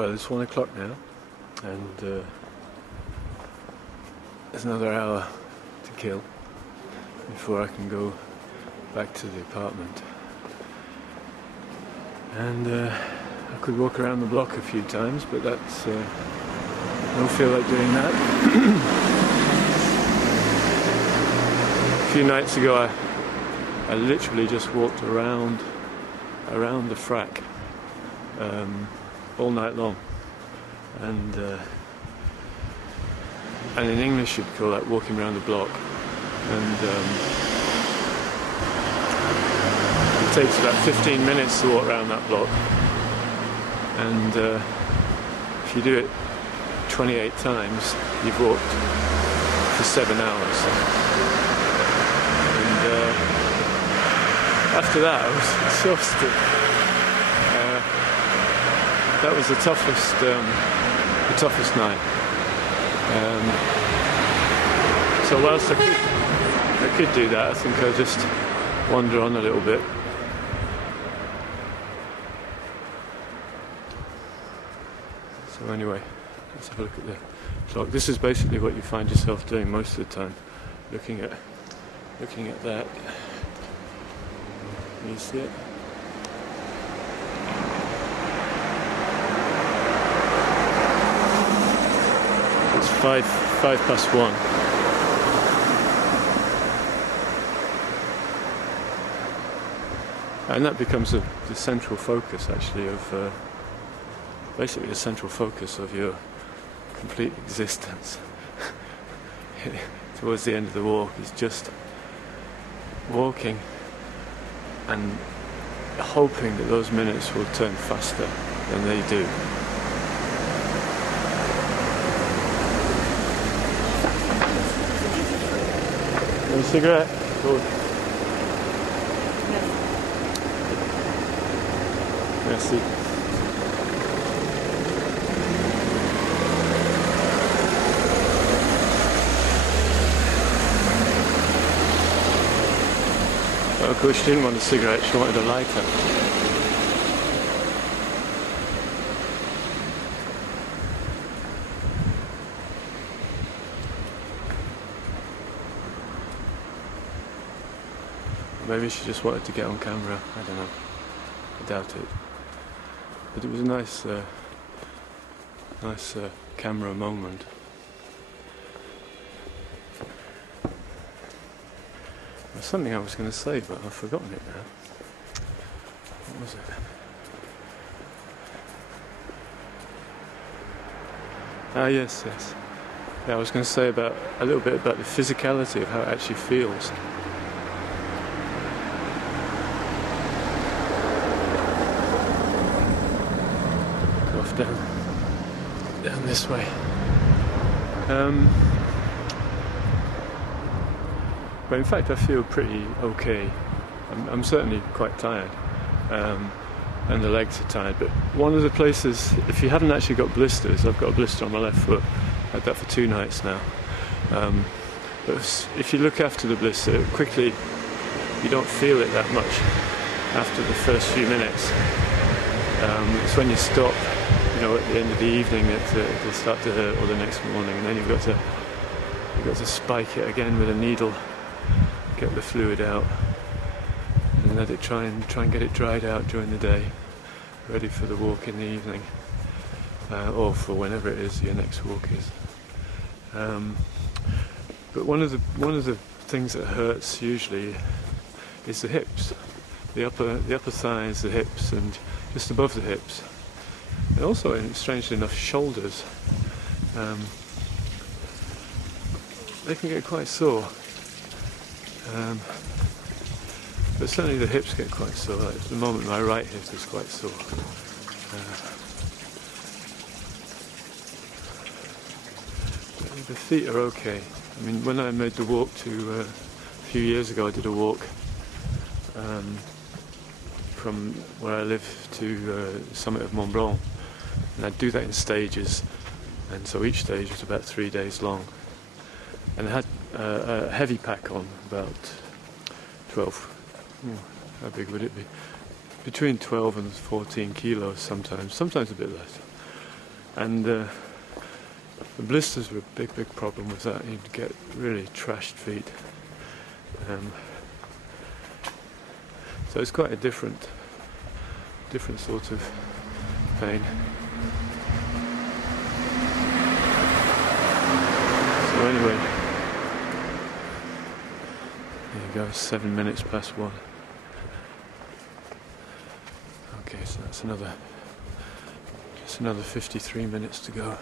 Well, it's 1 o'clock now, and there's another hour to kill before I can go back to the apartment. And I could walk around the block a few times, but that's I don't feel like doing that. A few nights ago I literally just walked around the frack all night long, and in English you'd call that walking around the block, and it takes about 15 minutes to walk around that block, and if you do it 28 times you've walked for 7 hours, and after that I was exhausted. That was the toughest night. So whilst I could do that, I think I'll just wander on a little bit. So anyway, let's have a look at the clock. This is basically what you find yourself doing most of the time, looking at that. Can you see it? It's 1:05. And that becomes the central focus, actually, of basically the central focus of your complete existence. Towards the end of the walk is just walking and hoping that those minutes will turn faster than they do. A cigarette? Good. Merci. Well, of course she didn't want a cigarette, she wanted a lighter. Maybe she just wanted to get on camera, I don't know, I doubt it. But it was a nice camera moment. There's something I was going to say, but I've forgotten it now. What was it? Ah, yes. Yeah, I was going to say a little bit about the physicality of how it actually feels. Down this way. But in fact I feel pretty okay. I'm certainly quite tired, and the legs are tired, but one of the places, if you haven't actually got blisters, I've got a blister on my left foot, I've had that for 2 nights now, but if you look after the blister quickly, you don't feel it that much after the first few minutes. It's when you stop, you know, at the end of the evening that they start to hurt, or the next morning, and then you've got to spike it again with a needle, get the fluid out, and let it try and get it dried out during the day, ready for the walk in the evening, or for whenever it is your next walk is. But one of the things that hurts usually is the hips, the upper thighs, the hips, and just above the hips. And also, strangely enough, shoulders. They can get quite sore. But certainly the hips get quite sore. At the moment my right hip is quite sore. The feet are okay. I mean, when I made the walk a few years ago, I did a walk from where I live to the summit of Mont Blanc, and I'd do that in stages, and so each stage was about 3 days long, and I had a heavy pack on, about 12, how big would it be? Between 12 and 14 kilos sometimes a bit less. And the blisters were a big problem with that. You'd get really trashed feet. So it's quite a different sort of pain. So anyway, there you go, 7 minutes past 1. Okay, so that's another 53 minutes to go.